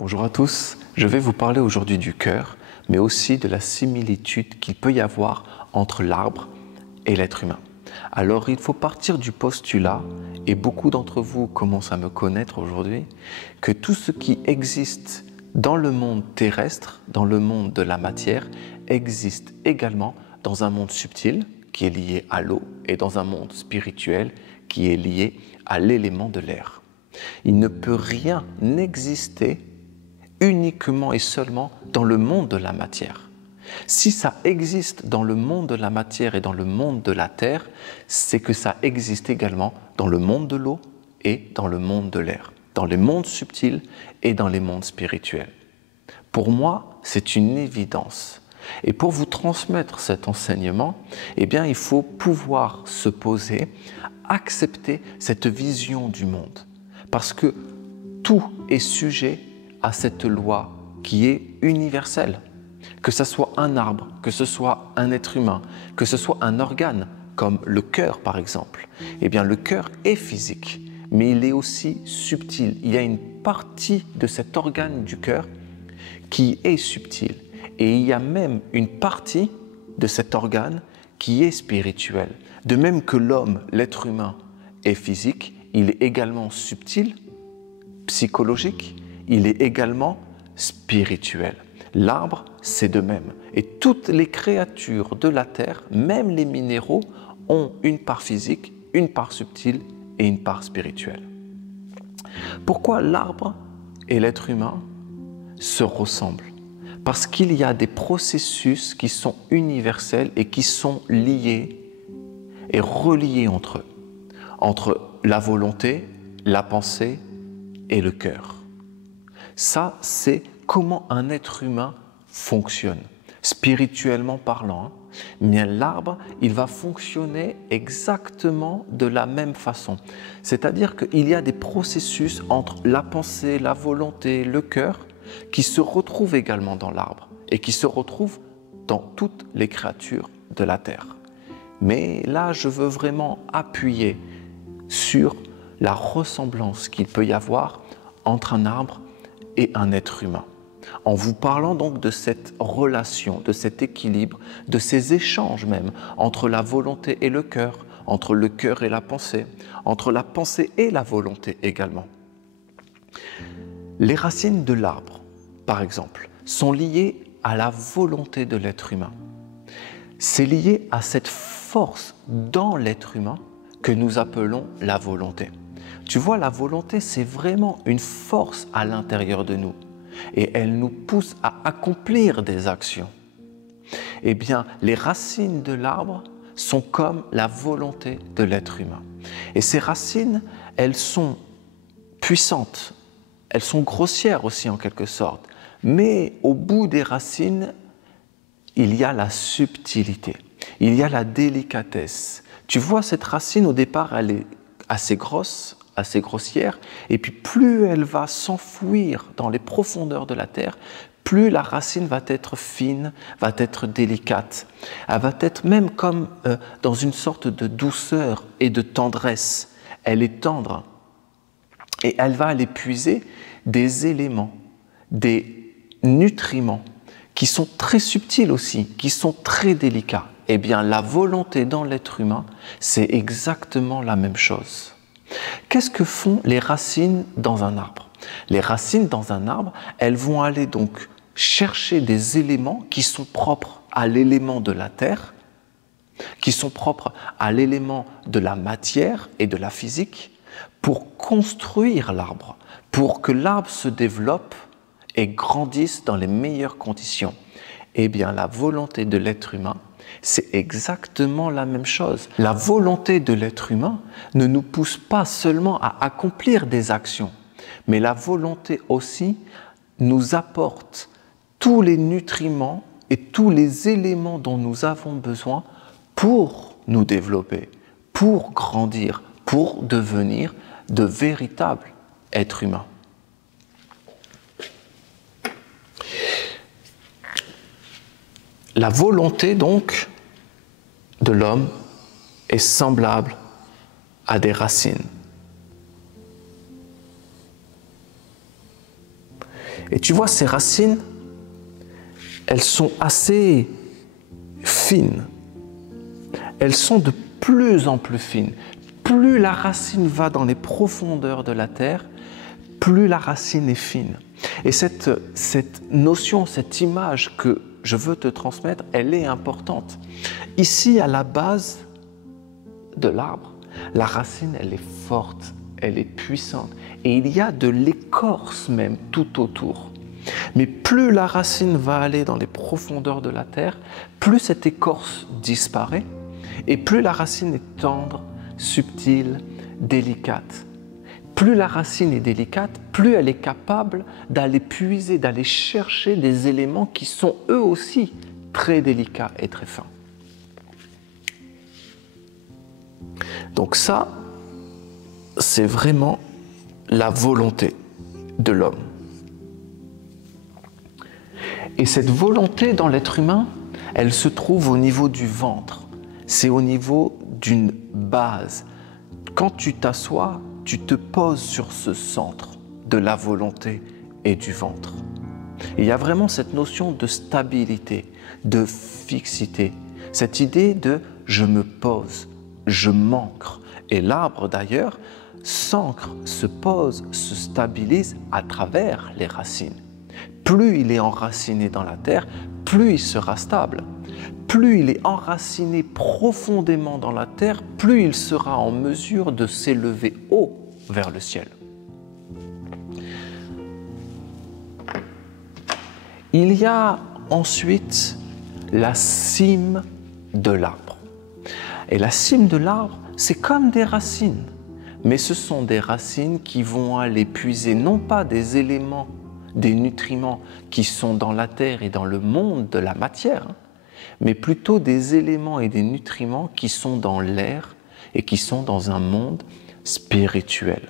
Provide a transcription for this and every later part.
Bonjour à tous, je vais vous parler aujourd'hui du cœur, mais aussi de la similitude qu'il peut y avoir entre l'arbre et l'être humain. Alors il faut partir du postulat, et beaucoup d'entre vous commencent à me connaître aujourd'hui, que tout ce qui existe dans le monde terrestre, dans le monde de la matière, existe également dans un monde subtil qui est lié à l'eau et dans un monde spirituel qui est lié à l'élément de l'air. Il ne peut rien exister uniquement et seulement dans le monde de la matière. Si ça existe dans le monde de la matière et dans le monde de la terre, c'est que ça existe également dans le monde de l'eau et dans le monde de l'air, dans les mondes subtils et dans les mondes spirituels. Pour moi, c'est une évidence. Et pour vous transmettre cet enseignement, eh bien, il faut pouvoir se poser, accepter cette vision du monde. Parce que tout est sujet à cette loi qui est universelle. Que ce soit un arbre, que ce soit un être humain, que ce soit un organe, comme le cœur par exemple, eh bien le cœur est physique, mais il est aussi subtil. Il y a une partie de cet organe du cœur qui est subtile. Et il y a même une partie de cet organe qui est spirituelle. De même que l'homme, l'être humain, est physique, il est également subtil, psychologique, il est également spirituel. L'arbre, c'est de même. Et toutes les créatures de la terre, même les minéraux, ont une part physique, une part subtile et une part spirituelle. Pourquoi l'arbre et l'être humain se ressemblent? Parce qu'il y a des processus qui sont universels et qui sont liés et reliés entre eux, entre la volonté, la pensée et le cœur. Ça, c'est comment un être humain fonctionne, spirituellement parlant. Mais l'arbre, il va fonctionner exactement de la même façon. C'est-à-dire qu'il y a des processus entre la pensée, la volonté, le cœur, qui se retrouvent également dans l'arbre et qui se retrouvent dans toutes les créatures de la terre. Mais là, je veux vraiment appuyer sur la ressemblance qu'il peut y avoir entre un arbre et un être humain. En vous parlant donc de cette relation, de cet équilibre, de ces échanges même entre la volonté et le cœur, entre le cœur et la pensée, entre la pensée et la volonté également. Les racines de l'arbre, par exemple, sont liées à la volonté de l'être humain. C'est lié à cette force dans l'être humain que nous appelons la volonté. Tu vois, la volonté, c'est vraiment une force à l'intérieur de nous et elle nous pousse à accomplir des actions. Eh bien, les racines de l'arbre sont comme la volonté de l'être humain. Et ces racines, elles sont puissantes, elles sont grossières aussi en quelque sorte, mais au bout des racines, il y a la subtilité, il y a la délicatesse. Tu vois, cette racine, au départ, elle est assez grosse, assez grossière, et puis plus elle va s'enfouir dans les profondeurs de la terre, plus la racine va être fine, va être délicate. Elle va être même comme dans une sorte de douceur et de tendresse. Elle est tendre et elle va aller puiser des éléments, des nutriments qui sont très subtils aussi, qui sont très délicats. Eh bien, la volonté dans l'être humain, c'est exactement la même chose. Qu'est-ce que font les racines dans un arbre? Les racines dans un arbre, elles vont aller donc chercher des éléments qui sont propres à l'élément de la terre, qui sont propres à l'élément de la matière et de la physique, pour construire l'arbre, pour que l'arbre se développe et grandisse dans les meilleures conditions. Eh bien, la volonté de l'être humain, c'est exactement la même chose. La volonté de l'être humain ne nous pousse pas seulement à accomplir des actions, mais la volonté aussi nous apporte tous les nutriments et tous les éléments dont nous avons besoin pour nous développer, pour grandir, pour devenir de véritables êtres humains. La volonté donc de l'homme est semblable à des racines. Et tu vois, ces racines, elles sont assez fines. Elles sont de plus en plus fines. Plus la racine va dans les profondeurs de la terre, plus la racine est fine. Et cette notion, cette image que je veux te transmettre, elle est importante. Ici, à la base de l'arbre, la racine, elle est forte, elle est puissante. Et il y a de l'écorce même tout autour. Mais plus la racine va aller dans les profondeurs de la terre, plus cette écorce disparaît et plus la racine est tendre, subtile, délicate. Plus la racine est délicate, plus elle est capable d'aller puiser, d'aller chercher des éléments qui sont eux aussi très délicats et très fins. Donc ça, c'est vraiment la volonté de l'homme. Et cette volonté dans l'être humain, elle se trouve au niveau du ventre. C'est au niveau d'une base. Quand tu t'assois, tu te poses sur ce centre de la volonté et du ventre. Et il y a vraiment cette notion de stabilité, de fixité, cette idée de « je me pose », je m'ancre. Et l'arbre d'ailleurs s'ancre, se pose, se stabilise à travers les racines. Plus il est enraciné dans la terre, plus il sera stable. Plus il est enraciné profondément dans la terre, plus il sera en mesure de s'élever haut vers le ciel. Il y a ensuite la cime de l'arbre. Et la cime de l'arbre, c'est comme des racines, mais ce sont des racines qui vont aller puiser non pas des éléments, des nutriments qui sont dans la terre et dans le monde de la matière, mais plutôt des éléments et des nutriments qui sont dans l'air et qui sont dans un monde spirituel.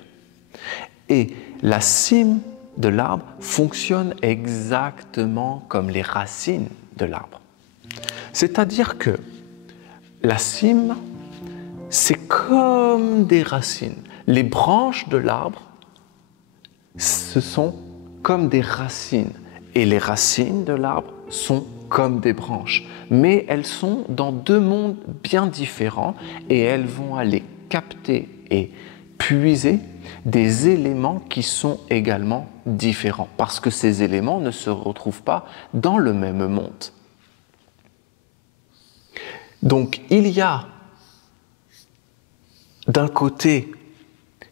Et la cime de l'arbre fonctionne exactement comme les racines de l'arbre. C'est-à-dire que la cime, c'est comme des racines. Les branches de l'arbre, ce sont comme des racines. Et les racines de l'arbre sont comme des branches. Mais elles sont dans deux mondes bien différents et elles vont aller capter et puiser des éléments qui sont également différents. Parce que ces éléments ne se retrouvent pas dans le même monde. Donc il y a d'un côté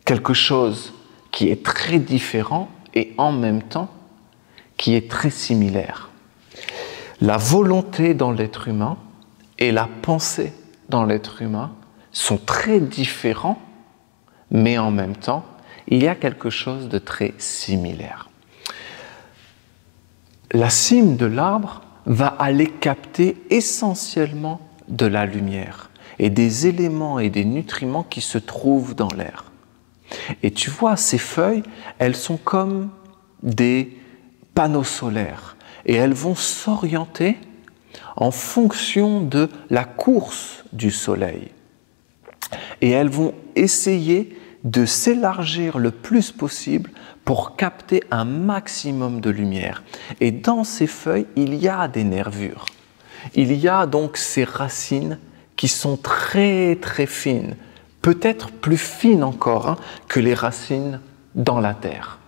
quelque chose qui est très différent et en même temps qui est très similaire. La volonté dans l'être humain et la pensée dans l'être humain sont très différents, mais en même temps, il y a quelque chose de très similaire. La cime de l'arbre va aller capter essentiellement de la lumière et des éléments et des nutriments qui se trouvent dans l'air. Et tu vois, ces feuilles, elles sont comme des panneaux solaires et elles vont s'orienter en fonction de la course du soleil. Et elles vont essayer de s'élargir le plus possible pour capter un maximum de lumière. Et dans ces feuilles, il y a des nervures. Il y a donc ces racines qui sont très très fines, peut-être plus fines encore que les racines dans la terre.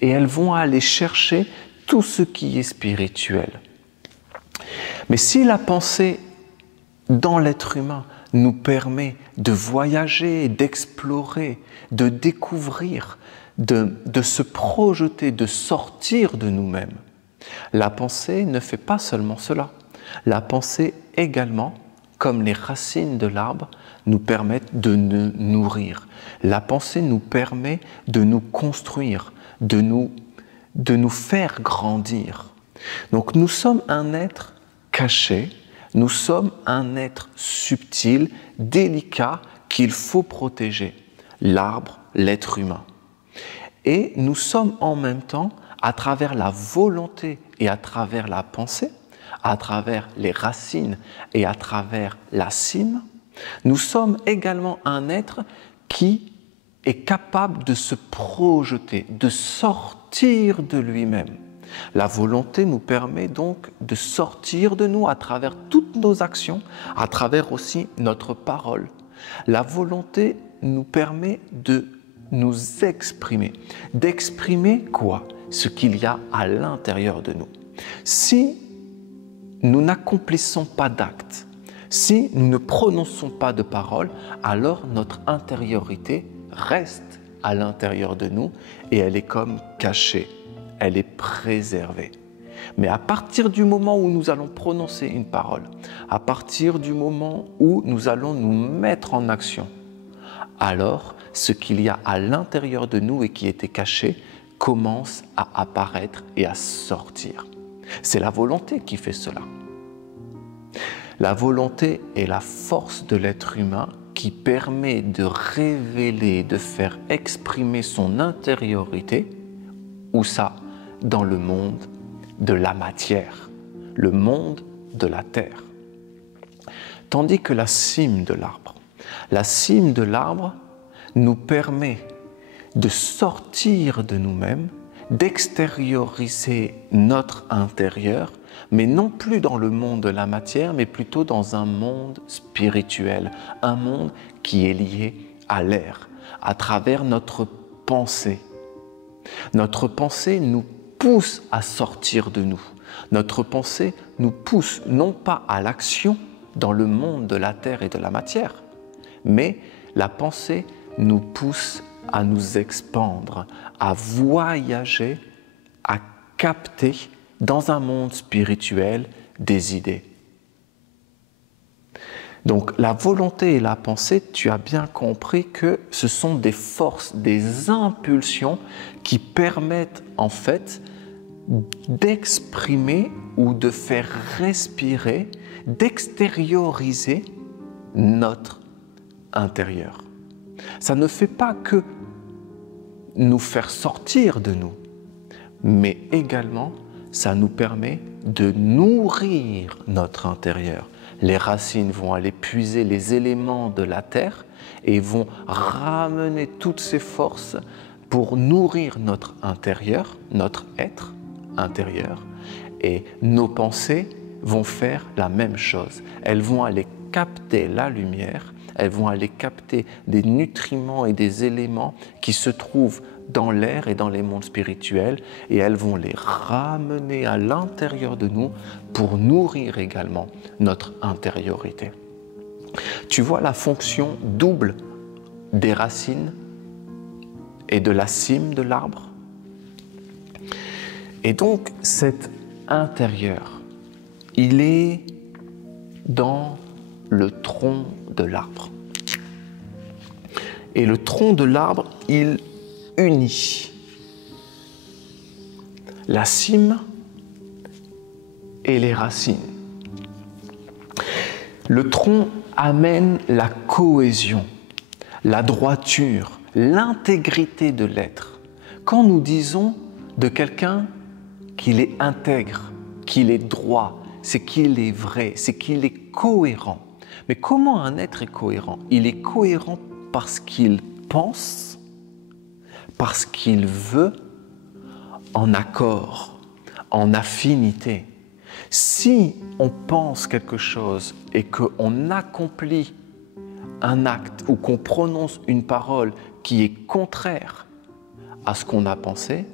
Et elles vont aller chercher tout ce qui est spirituel. Mais si la pensée dans l'être humain nous permet de voyager, d'explorer, de découvrir, de se projeter, de sortir de nous-mêmes, la pensée ne fait pas seulement cela. La pensée également, comme les racines de l'arbre, nous permettent de nous nourrir. La pensée nous permet de nous construire, de nous faire grandir. Donc nous sommes un être caché, nous sommes un être subtil, délicat, qu'il faut protéger. L'arbre, l'être humain. Et nous sommes en même temps, à travers la volonté et à travers la pensée, à travers les racines et à travers la cime, nous sommes également un être qui est capable de se projeter, de sortir de lui-même. La volonté nous permet donc de sortir de nous à travers toutes nos actions, à travers aussi notre parole. La volonté nous permet de nous exprimer. D'exprimer quoi? Ce qu'il y a à l'intérieur de nous. Si nous n'accomplissons pas d'actes, si nous ne prononçons pas de paroles, alors notre intériorité reste à l'intérieur de nous et elle est comme cachée, elle est préservée. Mais à partir du moment où nous allons prononcer une parole, à partir du moment où nous allons nous mettre en action, alors ce qu'il y a à l'intérieur de nous et qui était caché commence à apparaître et à sortir. C'est la volonté qui fait cela. La volonté est la force de l'être humain qui permet de révéler, de faire exprimer son intériorité, où ça? Dans le monde de la matière, le monde de la terre. Tandis que la cime de l'arbre nous permet de sortir de nous-mêmes, d'extérioriser notre intérieur, mais non plus dans le monde de la matière, mais plutôt dans un monde spirituel, un monde qui est lié à l'air, à travers notre pensée. Notre pensée nous pousse à sortir de nous. Notre pensée nous pousse non pas à l'action dans le monde de la terre et de la matière, mais la pensée nous pousse à nous expandre, à voyager, à capter dans un monde spirituel des idées. Donc la volonté et la pensée, tu as bien compris que ce sont des forces, des impulsions qui permettent en fait d'exprimer ou de faire respirer, d'extérioriser notre intérieur. Ça ne fait pas que nous faire sortir de nous, mais également ça nous permet de nourrir notre intérieur. Les racines vont aller puiser les éléments de la terre et vont ramener toutes ces forces pour nourrir notre intérieur, notre être intérieur. Et nos pensées vont faire la même chose. Elles vont aller capter la lumière, elles vont aller capter des nutriments et des éléments qui se trouvent dans l'air et dans les mondes spirituels et elles vont les ramener à l'intérieur de nous pour nourrir également notre intériorité. Tu vois la fonction double des racines et de la cime de l'arbre? Et donc cet intérieur, il est dans le tronc de l'arbre. Et le tronc de l'arbre, il unit la cime et les racines. Le tronc amène la cohésion, la droiture, l'intégrité de l'être. Quand nous disons de quelqu'un qu'il est intègre, qu'il est droit, c'est qu'il est vrai, c'est qu'il est cohérent. Mais comment un être est cohérent? Il est cohérent parce qu'il pense, parce qu'il veut, en accord, en affinité. Si on pense quelque chose et qu'on accomplit un acte ou qu'on prononce une parole qui est contraire à ce qu'on a pensé,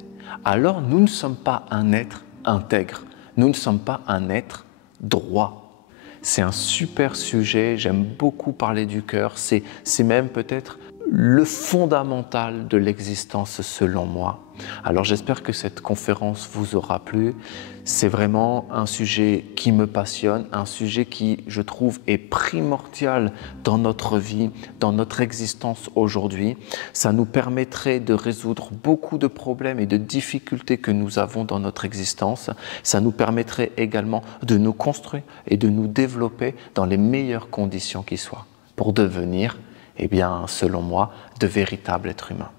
alors nous ne sommes pas un être intègre, nous ne sommes pas un être droit. C'est un super sujet, j'aime beaucoup parler du cœur, c'est même peut-être le fondamental de l'existence selon moi. Alors j'espère que cette conférence vous aura plu. C'est vraiment un sujet qui me passionne, un sujet qui, je trouve, est primordial dans notre vie, dans notre existence aujourd'hui. Ça nous permettrait de résoudre beaucoup de problèmes et de difficultés que nous avons dans notre existence. Ça nous permettrait également de nous construire et de nous développer dans les meilleures conditions qui soient pour devenir, eh bien, selon moi, de véritables êtres humains.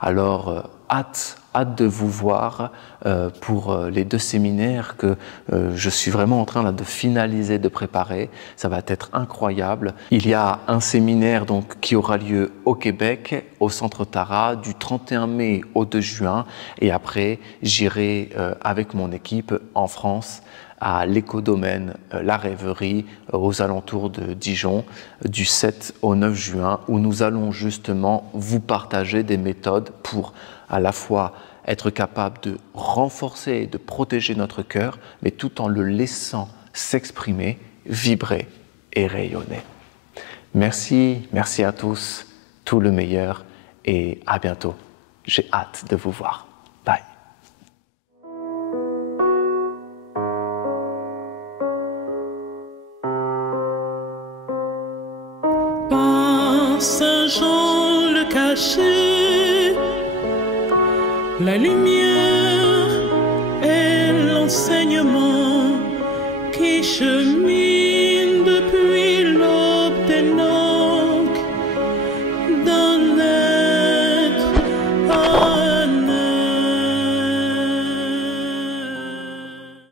Alors, hâte de vous voir pour les 2 séminaires que je suis vraiment en train là, de finaliser, de préparer. Ça va être incroyable. Il y a un séminaire donc, qui aura lieu au Québec, au Centre Tara, du 31 mai au 2 juin. Et après, j'irai avec mon équipe en France, à l'écodomaine La Rêverie, aux alentours de Dijon, du 7 au 9 juin, où nous allons justement vous partager des méthodes pour à la fois être capable de renforcer et de protéger notre cœur, mais tout en le laissant s'exprimer, vibrer et rayonner. Merci, merci à tous, tout le meilleur et à bientôt. J'ai hâte de vous voir. Bye. Par Saint Jean le caché, la lumière et l'enseignement qui cheminent